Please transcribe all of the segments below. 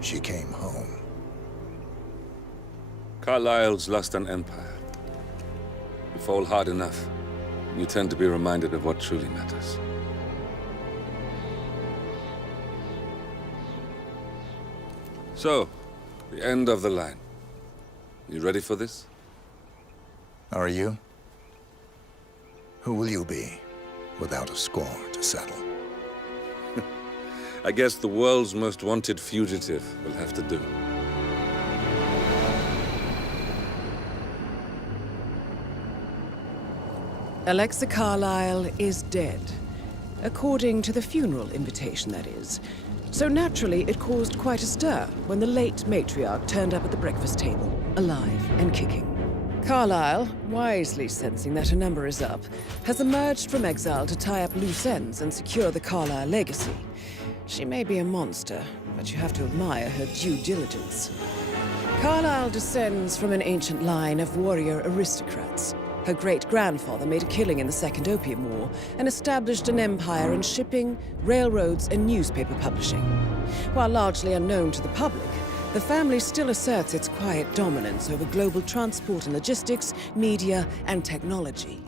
she came home. Carlisle's lost an empire. You fall hard enough, you tend to be reminded of what truly matters. So, the end of the line. You ready for this? Are you? Who will you be, without a score to settle? I guess the world's most wanted fugitive will have to do. Alexa Carlisle is dead. According to the funeral invitation, that is. So naturally, it caused quite a stir when the late matriarch turned up at the breakfast table, alive and kicking. Carlisle, wisely sensing that her number is up, has emerged from exile to tie up loose ends and secure the Carlisle legacy. She may be a monster, but you have to admire her due diligence. Carlisle descends from an ancient line of warrior aristocrats. Her great-grandfather made a killing in the Second Opium War and established an empire in shipping, railroads, and newspaper publishing. While largely unknown to the public, the family still asserts its quiet dominance over global transport and logistics, media, and technology.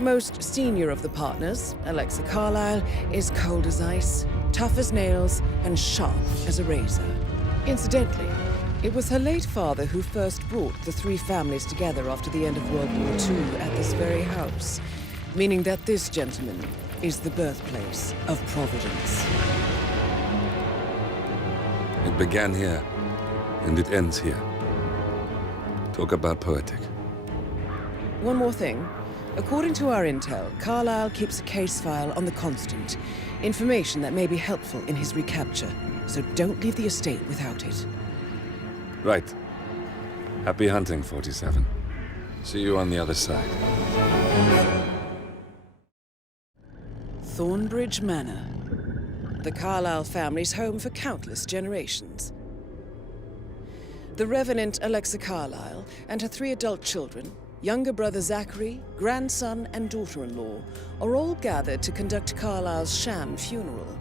Most senior of the partners, Alexa Carlisle, is cold as ice, tough as nails, and sharp as a razor. Incidentally, it was her late father who first brought the three families together after the end of World War II at this very house, meaning that this gentleman is the birthplace of Providence. It began here, and it ends here. Talk about poetic. One more thing. According to our intel, Carlisle keeps a case file on the Constant. Information that may be helpful in his recapture, so don't leave the estate without it. Right. Happy hunting, 47. See you on the other side. Thornbridge Manor. The Carlisle family's home for countless generations. The Revenant Alexa Carlisle and her 3 adult children, younger brother Zachary, grandson, and daughter-in-law, are all gathered to conduct Carlisle's sham funeral.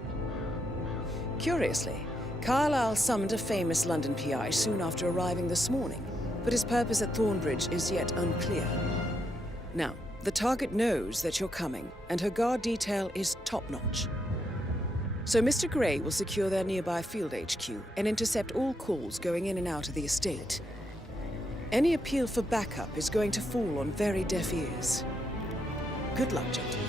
Curiously, Carlisle summoned a famous London PI soon after arriving this morning, but his purpose at Thornbridge is yet unclear. Now, the target knows that you're coming, and her guard detail is top-notch. So Mr. Gray will secure their nearby field HQ and intercept all calls going in and out of the estate. Any appeal for backup is going to fall on very deaf ears. Good luck, gentlemen.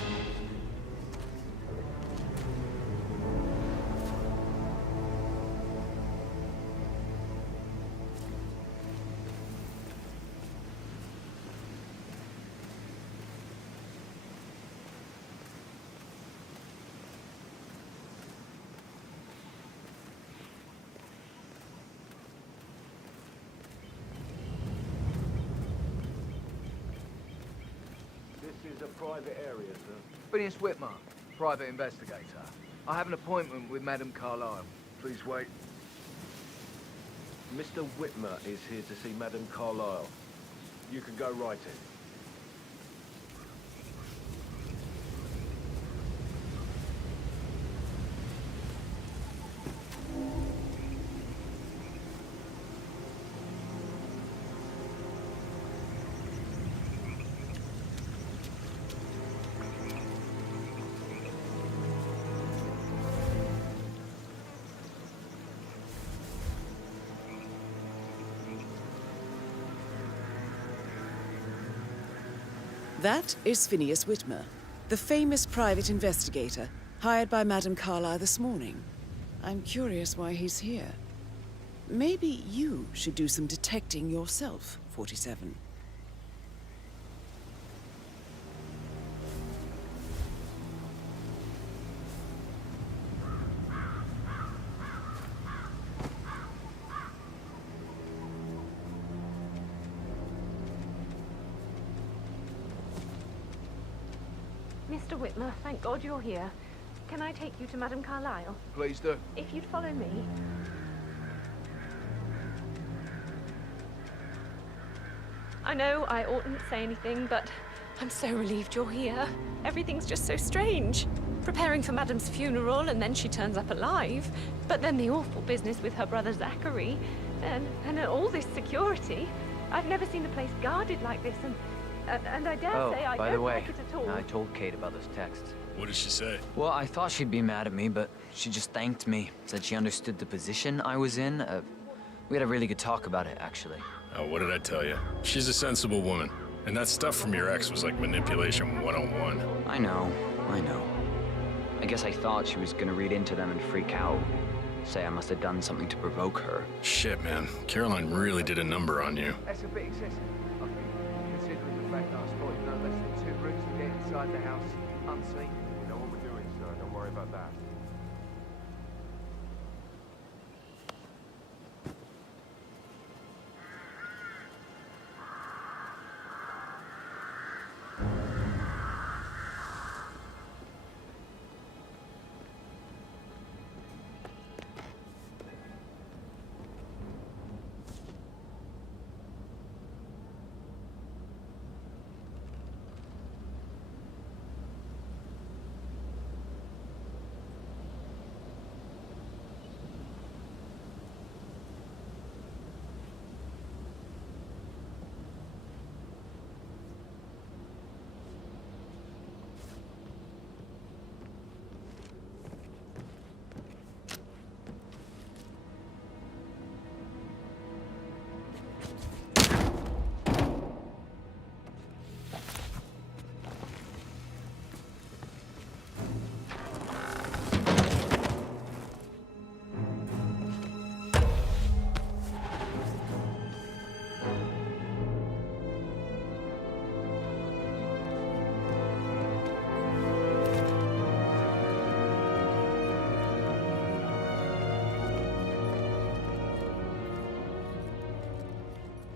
A private area, sir. Phineas Whitmer, private investigator. I have an appointment with Madame Carlisle. Please wait. Mr. Whitmer is here to see Madame Carlisle. You can go right in. That is Phineas Whitmer, the famous private investigator hired by Madame Carlisle this morning. I'm curious why he's here. Maybe you should do some detecting yourself, 47. Mr. Whitmer, thank God you're here. Can I take you to Madame Carlisle? Please do. If you'd follow me. I know I oughtn't say anything, but I'm so relieved you're here. Everything's just so strange. Preparing for Madam's funeral, and then she turns up alive. But then the awful business with her brother Zachary, and all this security. I've never seen the place guarded like this, and I dare say I don't like it at all. I told Kate about those texts. What did she say? Well, I thought she'd be mad at me, but she just thanked me. Said she understood the position I was in. We had a really good talk about it, actually. Oh, what did I tell you? She's a sensible woman. And that stuff from your ex was like manipulation 101. I know. I guess I thought she was gonna read into them and freak out. Say I must have done something to provoke her. Shit, man. Caroline really did a number on you. That's a bit excessive, I think, considering the fact that I spotted no less than 2 routes to get inside the house unseen. We know what we're doing, sir. Don't worry about that.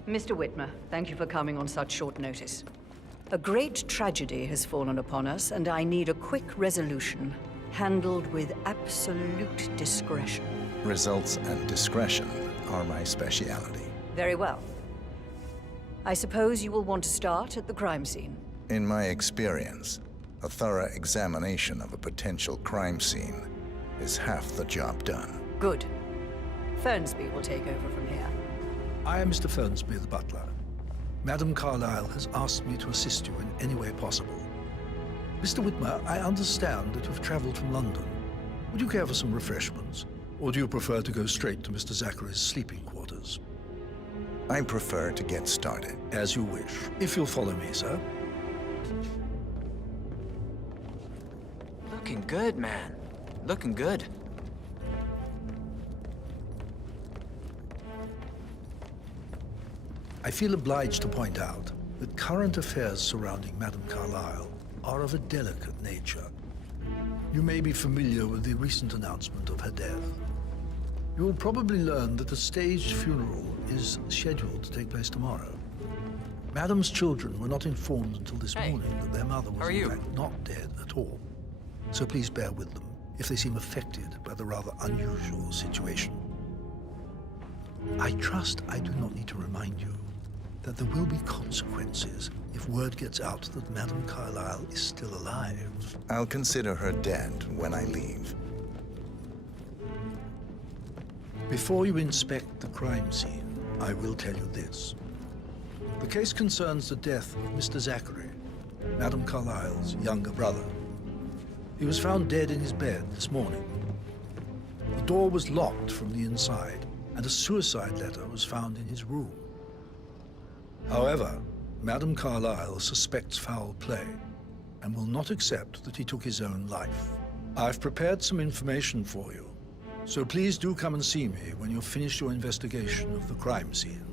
Mr. Whitmer, thank you for coming on such short notice. A great tragedy has fallen upon us, and I need a quick resolution, handled with absolute discretion. Results and discretion are my speciality. Very well. I suppose you will want to start at the crime scene. In my experience, a thorough examination of a potential crime scene is half the job done. Good. Fernsby will take over from here. I am Mr. Fernsby, the butler. Madam Carlisle has asked me to assist you in any way possible. Mr. Whitmer, I understand that you've traveled from London. Would you care for some refreshments? Or do you prefer to go straight to Mr. Zachary's sleeping quarters? I prefer to get started. As you wish. If you'll follow me, sir. Looking good, man. Looking good. I feel obliged to point out that current affairs surrounding Madame Carlisle are of a delicate nature. You may be familiar with the recent announcement of her death. You will probably learn that a staged funeral is scheduled to take place tomorrow. Madame's children were not informed until this morning that their mother was in fact not dead at all. So please bear with them if they seem affected by the rather unusual situation. I trust I do not need to remind you that there will be consequences if word gets out that Madame Carlisle is still alive. I'll consider her dead when I leave. Before you inspect the crime scene, I will tell you this. The case concerns the death of Mr. Zachary, Madame Carlisle's younger brother. He was found dead in his bed this morning. The door was locked from the inside, and a suicide letter was found in his room. However, Madame Carlisle suspects foul play and will not accept that he took his own life. I've prepared some information for you, so please do come and see me when you've finished your investigation of the crime scene.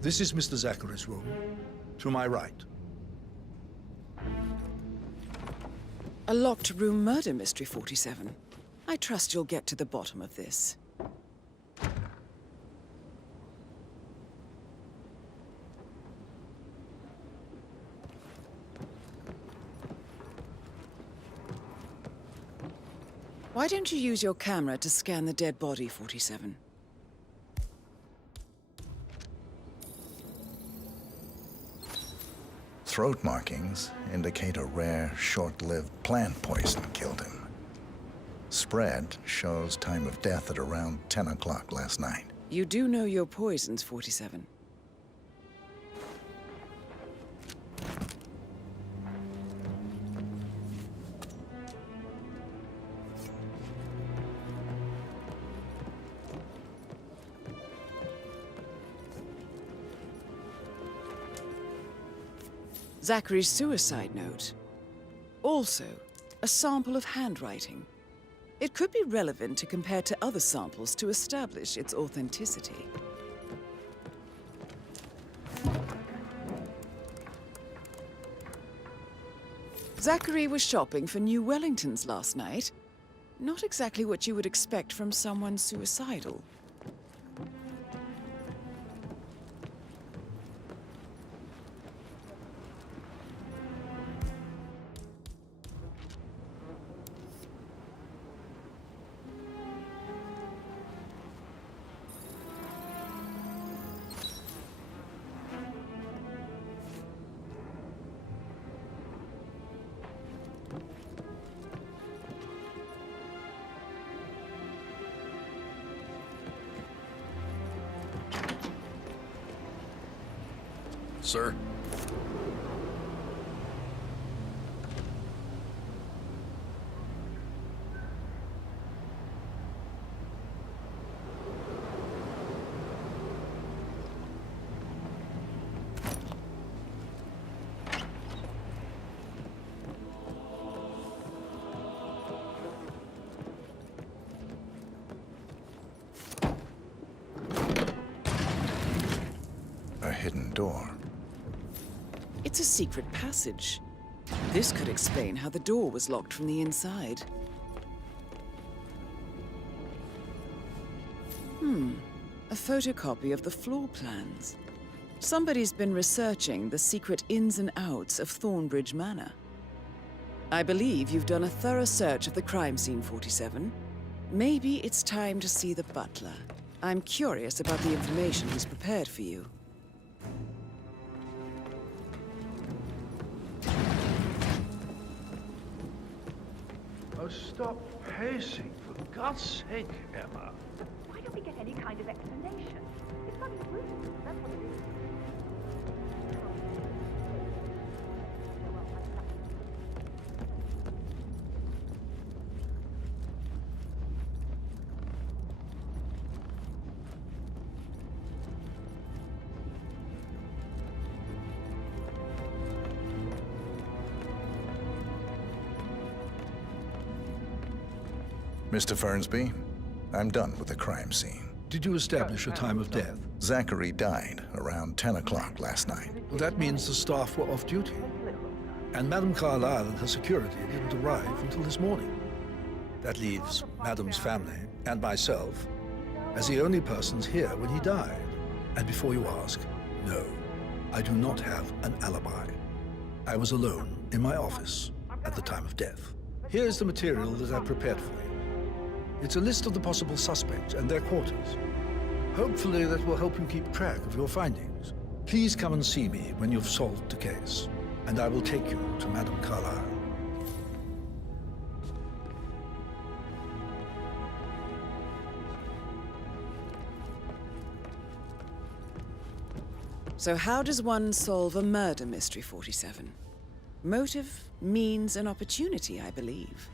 This is Mr. Zachary's room, to my right. A locked room murder mystery, 47. I trust you'll get to the bottom of this. Why don't you use your camera to scan the dead body, 47? Throat markings indicate a rare, short-lived plant poison killed him. Spread shows time of death at around 10 o'clock last night. You do know your poisons, 47. Zachary's suicide note. Also, a sample of handwriting. It could be relevant to compare to other samples to establish its authenticity. Zachary was shopping for new Wellingtons last night. Not exactly what you would expect from someone suicidal. Sir? A hidden door. It's a secret passage. This could explain how the door was locked from the inside. A photocopy of the floor plans. Somebody's been researching the secret ins and outs of Thornbridge Manor. I believe you've done a thorough search of the crime scene, 47. Maybe it's time to see the butler. I'm curious about the information he's prepared for you. Oh, stop pacing, for God's sake, Emma. Why don't we get any kind of explanation? It's not rude. That's what it is. Mr. Fernsby, I'm done with the crime scene. Did you establish a time of death? Zachary died around 10 o'clock last night. Well, that means the staff were off duty. And Madame Carlisle and her security didn't arrive until this morning. That leaves Madame's family and myself as the only persons here when he died. And before you ask, no, I do not have an alibi. I was alone in my office at the time of death. Here's the material that I prepared for you. It's a list of the possible suspects and their quarters. Hopefully that will help you keep track of your findings. Please come and see me when you've solved the case, and I will take you to Madame Carlisle. So how does one solve a murder mystery, 47? Motive, means, and opportunity, I believe.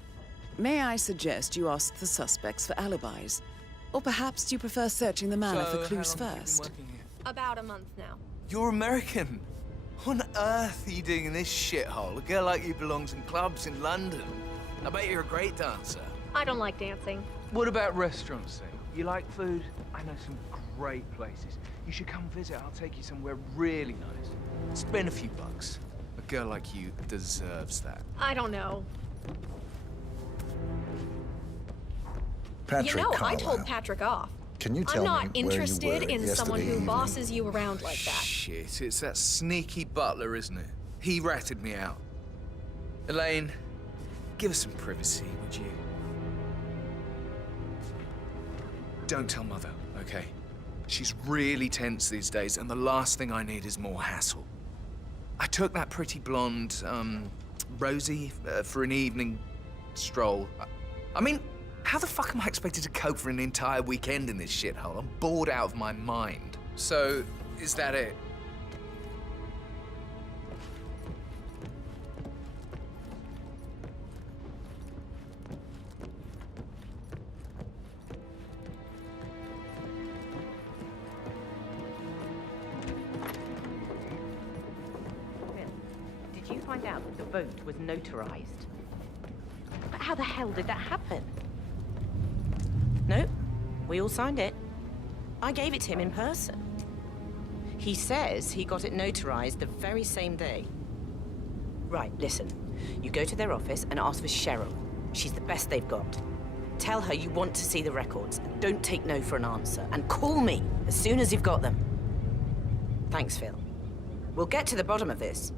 May I suggest you ask the suspects for alibis? Or perhaps you prefer searching the manor for clues first? About a month now. You're American. What on earth are you doing in this shithole? A girl like you belongs in clubs in London. I bet you're a great dancer. I don't like dancing. What about restaurants, then? You like food? I know some great places. You should come visit. I'll take you somewhere really nice. Spend a few bucks. A girl like you deserves that. I don't know. Patrick You know, Carlisle. I told Patrick off. Can you tell I'm me not where you interested were in someone yesterday who evening? bosses you around like that. Shit, it's that sneaky butler, isn't it? He ratted me out. Elaine, give us some privacy, would you? Don't tell Mother, okay? She's really tense these days, and the last thing I need is more hassle. I took that pretty blonde, Rosie, for an evening stroll. I mean, how the fuck am I expected to cope for an entire weekend in this shithole? I'm bored out of my mind. So, is that it? Did you find out that the vote was notarized? But how the hell did that happen? No, we all signed it. I gave it to him in person. He says he got it notarized the very same day. Right, listen. You go to their office and ask for Cheryl. She's the best they've got. Tell her you want to see the records. Don't take no for an answer. And call me as soon as you've got them. Thanks, Phil. We'll get to the bottom of this.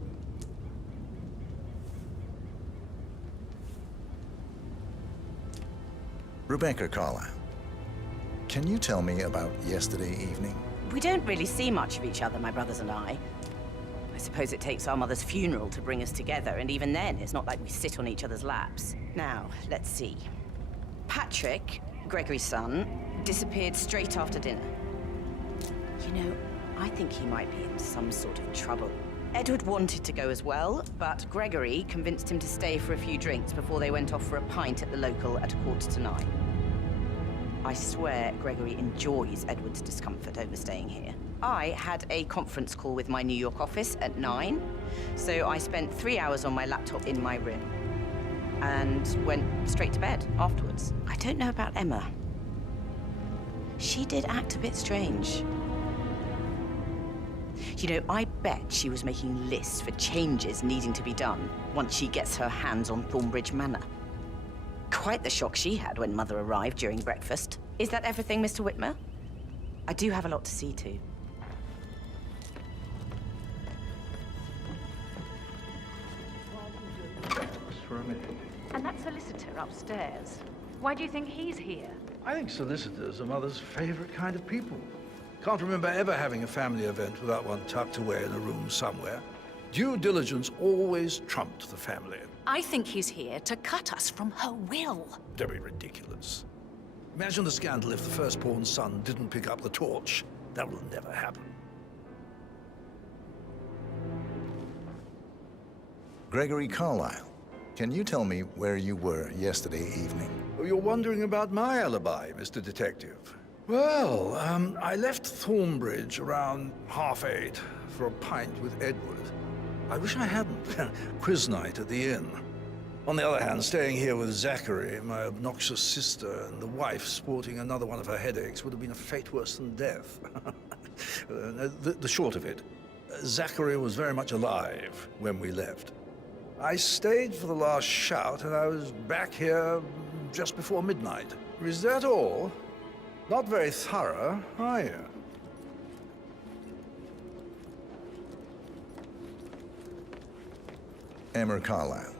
Rebecca Carlisle, can you tell me about yesterday evening? We don't really see much of each other, my brothers and I. I suppose it takes our mother's funeral to bring us together, and even then, it's not like we sit on each other's laps. Now, let's see. Patrick, Gregory's son, disappeared straight after dinner. You know, I think he might be in some sort of trouble. Edward wanted to go as well, but Gregory convinced him to stay for a few drinks before they went off for a pint at the local at 9:15. I swear Gregory enjoys Edward's discomfort over staying here. I had a conference call with my New York office at 9, so I spent 3 hours on my laptop in my room and went straight to bed afterwards. I don't know about Emma. She did act a bit strange. You know, I bet she was making lists for changes needing to be done once she gets her hands on Thornbridge Manor. Quite the shock she had when Mother arrived during breakfast. Is that everything, Mr. Whitmer? I do have a lot to see to. And that solicitor upstairs. Why do you think he's here? I think solicitors are Mother's favorite kind of people. Can't remember ever having a family event without one tucked away in a room somewhere. Due diligence always trumped the family. I think he's here to cut us from her will. Very ridiculous. Imagine the scandal if the firstborn son didn't pick up the torch. That will never happen. Gregory Carlisle, can you tell me where you were yesterday evening? Oh, you're wondering about my alibi, Mr. Detective. Well, I left Thornbridge around 8:30 for a pint with Edward. I wish I hadn't. Quiz night at the inn. On the other hand, staying here with Zachary, my obnoxious sister, and the wife sporting another one of her headaches would have been a fate worse than death. The short of it, Zachary was very much alive when we left. I stayed for the last shout, and I was back here just before midnight. Is that all? Not very thorough, are you? Emma Carlisle,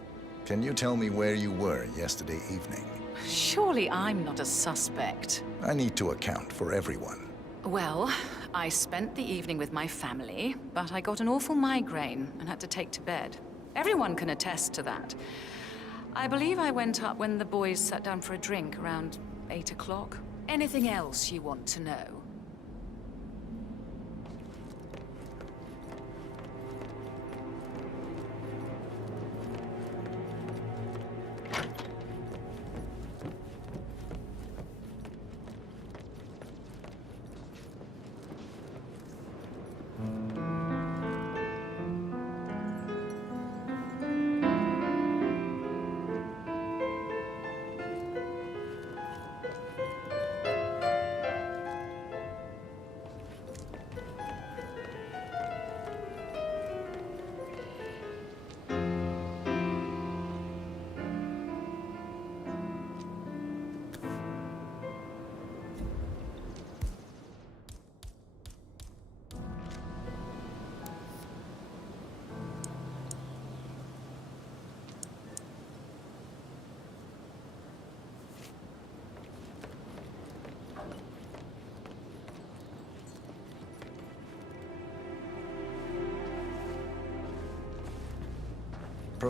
can you tell me where you were yesterday evening? Surely I'm not a suspect. I need to account for everyone. Well, I spent the evening with my family, but I got an awful migraine and had to take to bed. Everyone can attest to that. I believe I went up when the boys sat down for a drink around 8 o'clock. Anything else you want to know?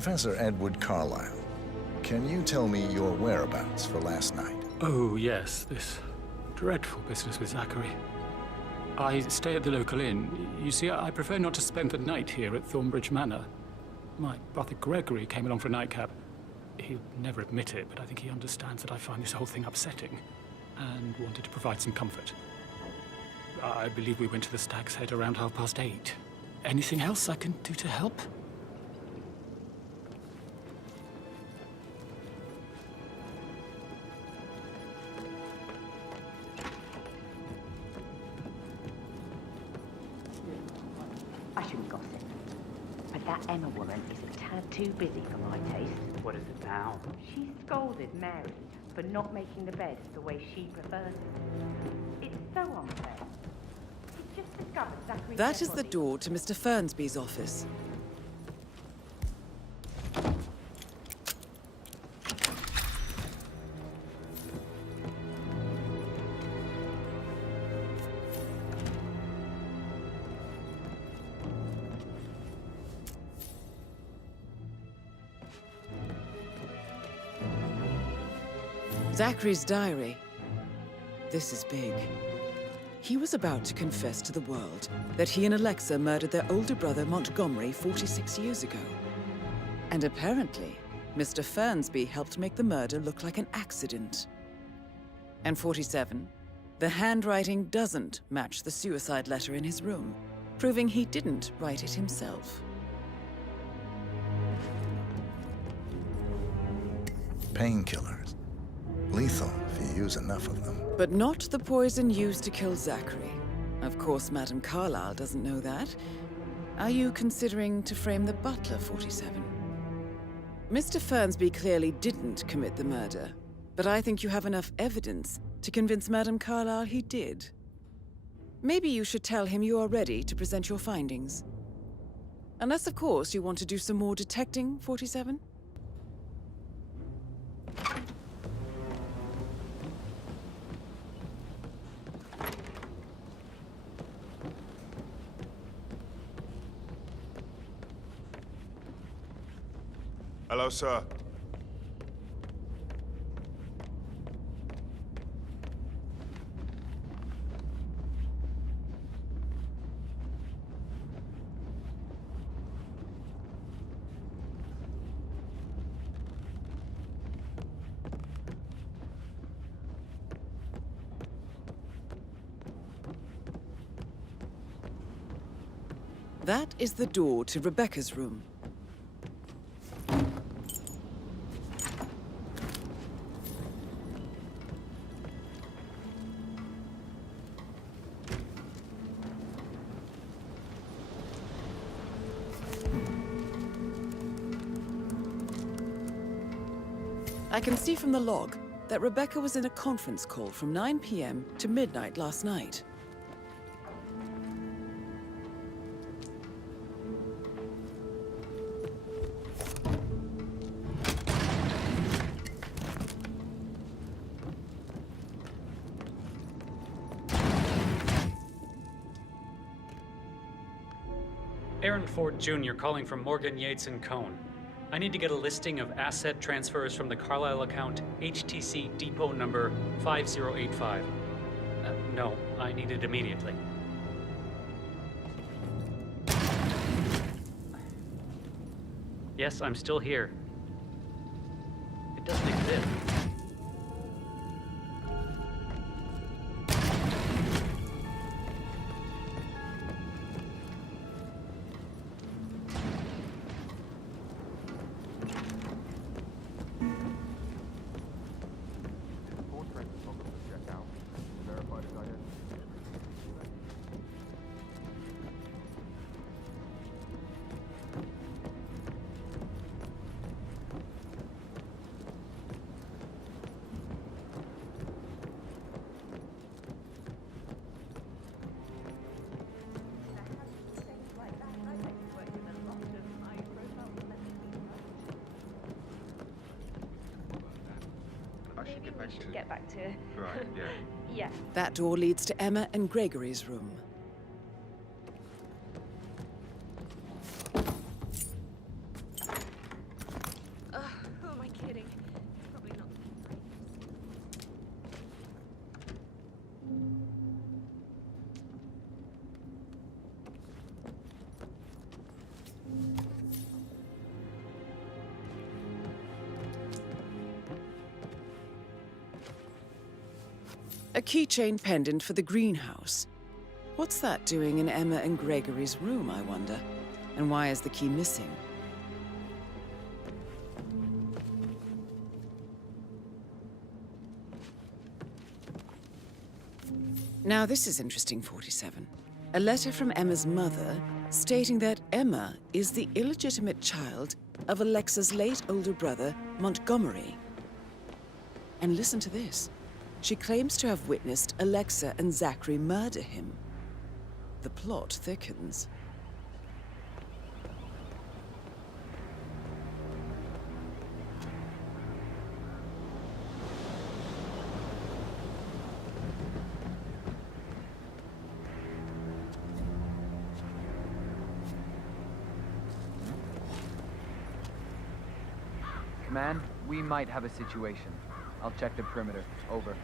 Professor Edward Carlisle, can you tell me your whereabouts for last night? Oh, yes, this dreadful business with Zachary. I stay at the local inn. You see, I prefer not to spend the night here at Thornbridge Manor. My brother Gregory came along for a nightcap. He'll never admit it, but I think he understands that I find this whole thing upsetting and wanted to provide some comfort. I believe we went to the Stag's Head around 8:30. Anything else I can do to help? I shouldn't gossip, but that Emma woman is a tad too busy for my taste. What is it now? She scolded Mary for not making the bed the way she prefers it. It's so unfair. She's just discovered Zachary's That is the dead body. door to Mr. Fernsby's office. Zachary's diary. This is big. He was about to confess to the world that he and Alexa murdered their older brother Montgomery 46 years ago. And apparently, Mr. Fernsby helped make the murder look like an accident. And 47, the handwriting doesn't match the suicide letter in his room, proving he didn't write it himself. Painkillers. Lethal if you use enough of them. But not the poison used to kill Zachary. Of course, Madame Carlisle doesn't know that. Are you considering to frame the butler, 47? Mr. Fernsby clearly didn't commit the murder, but I think you have enough evidence to convince Madame Carlisle he did. Maybe you should tell him you are ready to present your findings. Unless, of course, you want to do some more detecting, 47? Hello, sir. That is the door to Rebecca's room. I can see from the log that Rebecca was in a conference call from 9 p.m. to midnight last night. Aaron Ford Jr. calling from Morgan, Yates & Cohn. I need to get a listing of asset transfers from the Carlisle account HTC depot number 5085. No, I need it immediately. Yes, I'm still here. It doesn't exist. Maybe we should get back to... Right, yeah. Yeah. That door leads to Emma and Gregory's room. A keychain pendant for the greenhouse. What's that doing in Emma and Gregory's room, I wonder? And why is the key missing? Now this is interesting, 47. A letter from Emma's mother stating that Emma is the illegitimate child of Alexa's late older brother, Montgomery. And listen to this. She claims to have witnessed Alexa and Zachary murder him. The plot thickens. Command, we might have a situation. I'll check the perimeter. Over.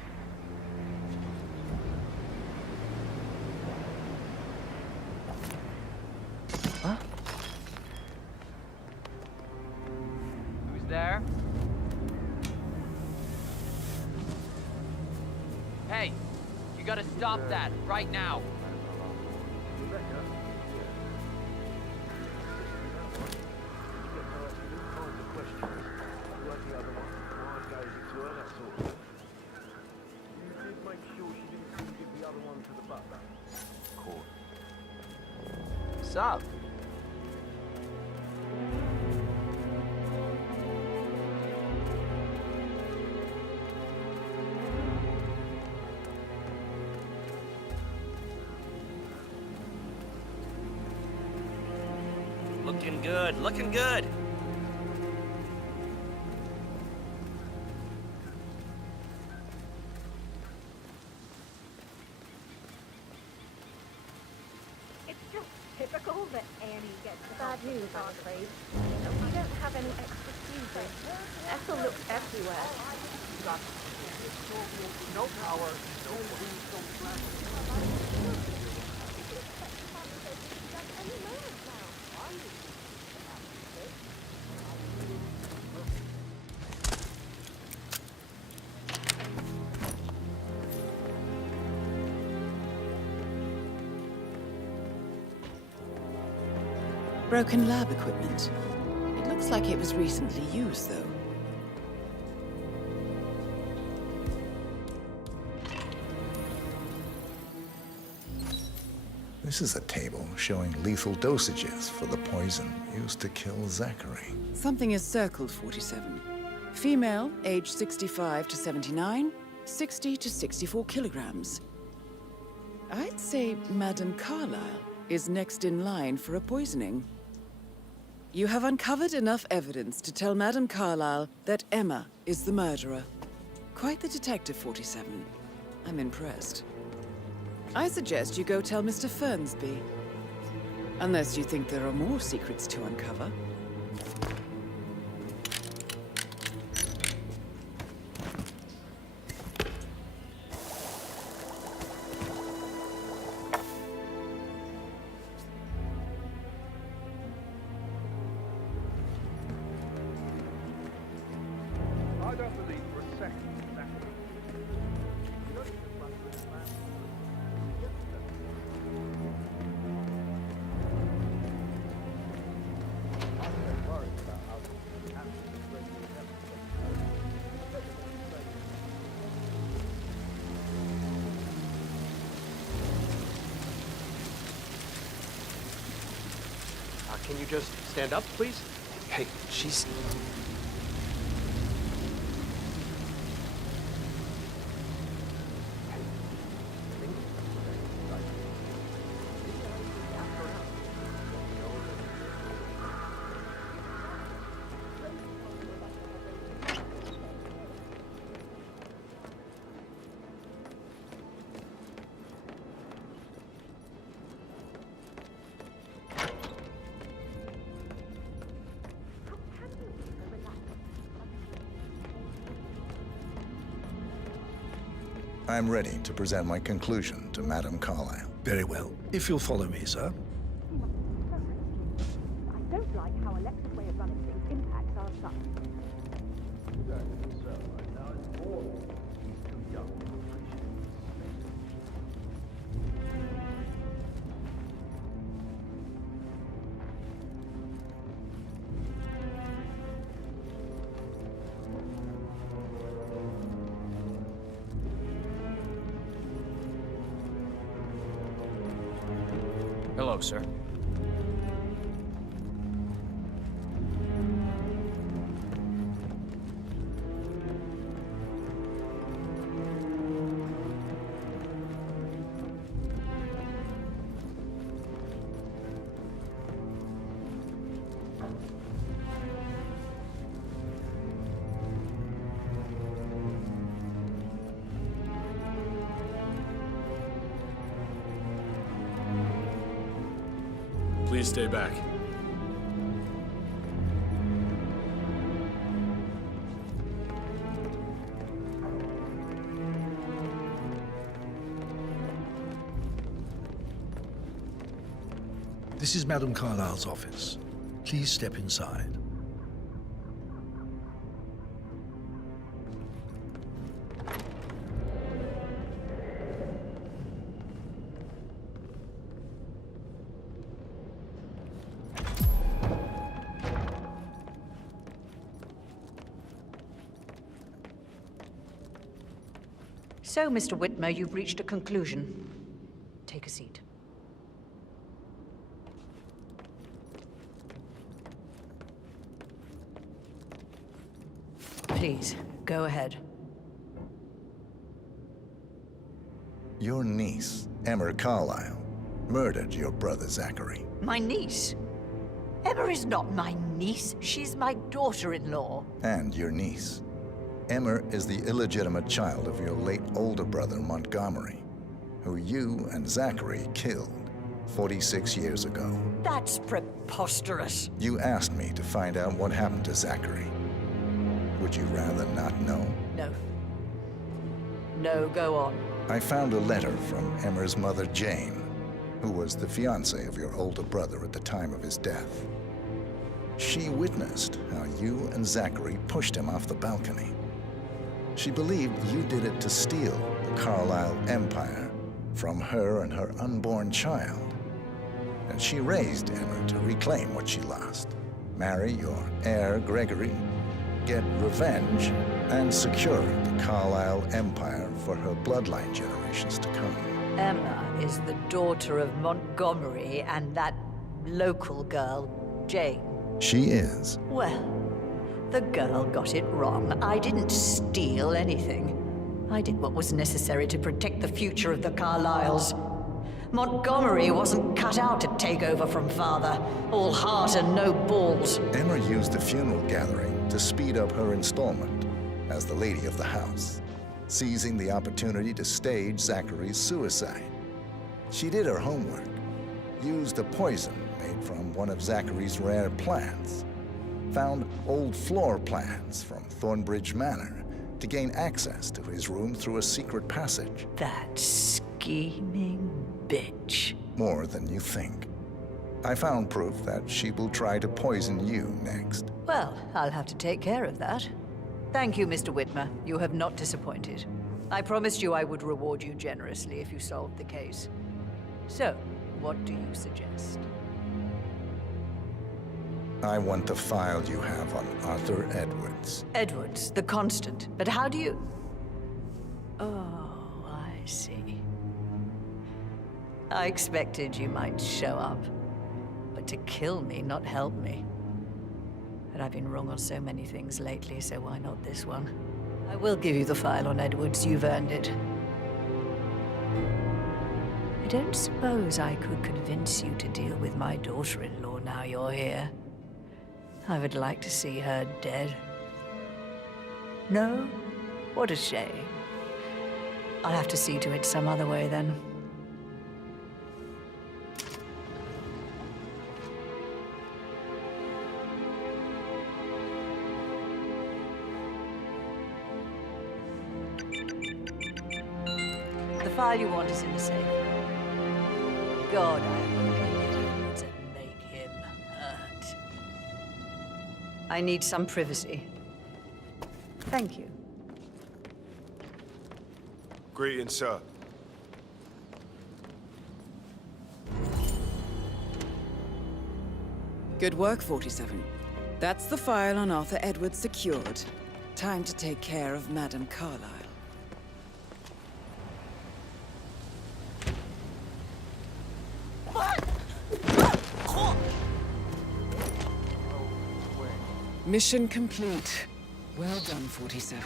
Huh? Who's there? Hey! You gotta stop that, right now! What's up? Looking good, looking good. Typical that Annie gets the bad news, I'm afraid. We don't have any extra fuses. Ethel looks everywhere. No power, no Broken lab equipment. It looks like it was recently used, though. This is a table showing lethal dosages for the poison used to kill Zachary. Something is circled, 47. Female, age 65 to 79, 60 to 64 kilograms. I'd say Madame Carlisle is next in line for a poisoning. You have uncovered enough evidence to tell Madame Carlisle that Emma is the murderer. Quite the detective, 47. I'm impressed. I suggest you go tell Mr. Fernsby. Unless you think there are more secrets to uncover. I don't believe for a second that Can you just stand up, please? Hey, she's... I'm ready to present my conclusion to Madame Carlisle. Very well. If you'll follow me, sir. I don't like how Alexa's way of running things impacts our son. Hello, sir. Please stay back. This is Madame Carlisle's office. Please step inside. So, Mr. Whitmer, you've reached a conclusion. Take a seat. Please, go ahead. Your niece, Emma Carlisle, murdered your brother Zachary. My niece? Emma is not my niece. She's my daughter-in-law. And your niece. Emma is the illegitimate child of your late older brother Montgomery, who you and Zachary killed 46 years ago. That's preposterous. You asked me to find out what happened to Zachary. Would you rather not know? No. No, go on. I found a letter from Emma's mother, Jane, who was the fiancée of your older brother at the time of his death. She witnessed how you and Zachary pushed him off the balcony. She believed you did it to steal the Carlisle empire from her and her unborn child. And she raised Emma to reclaim what she lost, marry your heir, Gregory, get revenge, and secure the Carlisle empire for her bloodline generations to come. Emma is the daughter of Montgomery and that local girl, Jane. She is. Well, the girl got it wrong. I didn't steal anything. I did what was necessary to protect the future of the Carlisles. Montgomery wasn't cut out to take over from father. All heart and no balls. Emma used the funeral gathering to speed up her installment as the lady of the house, seizing the opportunity to stage Zachary's suicide. She did her homework, used a poison made from one of Zachary's rare plants, found old floor plans from Thornbridge Manor to gain access to his room through a secret passage. That scheming bitch. More than you think. I found proof that she will try to poison you next. Well, I'll have to take care of that. Thank you, Mr. Whitmer. You have not disappointed. I promised you I would reward you generously if you solved the case. So, what do you suggest? I want the file you have on Arthur Edwards. Edwards, the constant. But how do you... Oh, I see. I expected you might show up. But to kill me, not help me. But I've been wrong on so many things lately, so why not this one? I will give you the file on Edwards. You've earned it. I don't suppose I could convince you to deal with my daughter-in-law now you're here. I would like to see her dead. No? What a shame. I'll have to see to it some other way then. The file you want is in the safe. God, I hope you get Edwards and make him hurt. I need some privacy. Thank you. Greetings, sir. Good work, 47. That's the file on Arthur Edwards secured. Time to take care of Madame Carlisle. Mission complete. Well done, 47.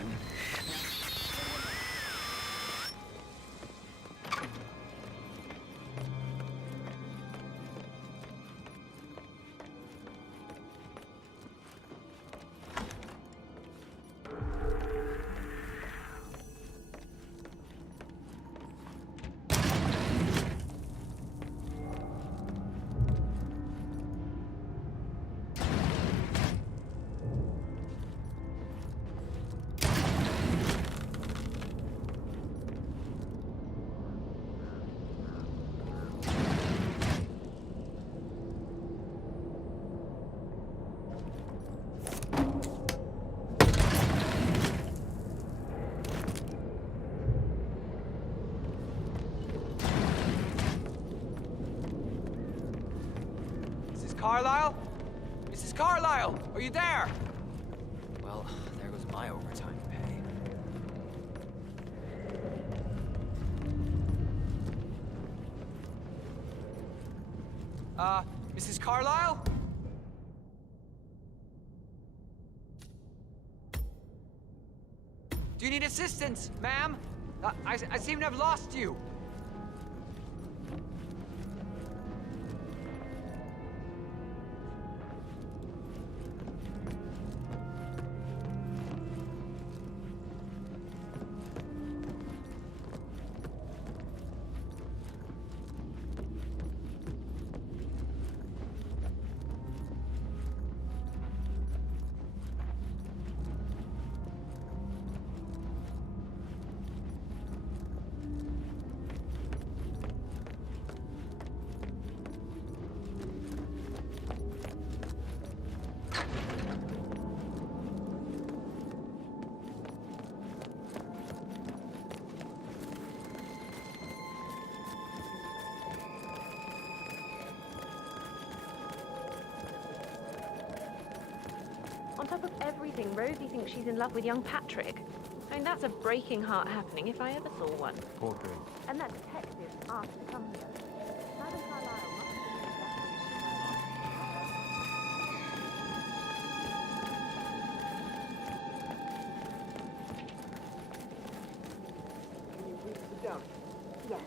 Carlisle? Mrs. Carlisle, are you there? Well, there goes my overtime pay. Mrs. Carlisle? Do you need assistance, ma'am? I seem to have lost you. On top of everything, Rosie thinks she's in love with young Patrick. I mean, that's a breaking heart happening if I ever saw one. Poor thing. And that detective asked to come here. Madam Carlisle must Sit down. Yes.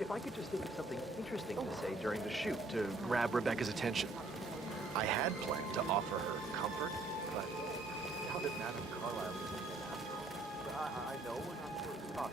If I could just think of something interesting to say during the shoot to grab Rebecca's attention. I had planned to offer her comfort, but now that Madame Carlisle is in after all, I know we're not supposed to talk.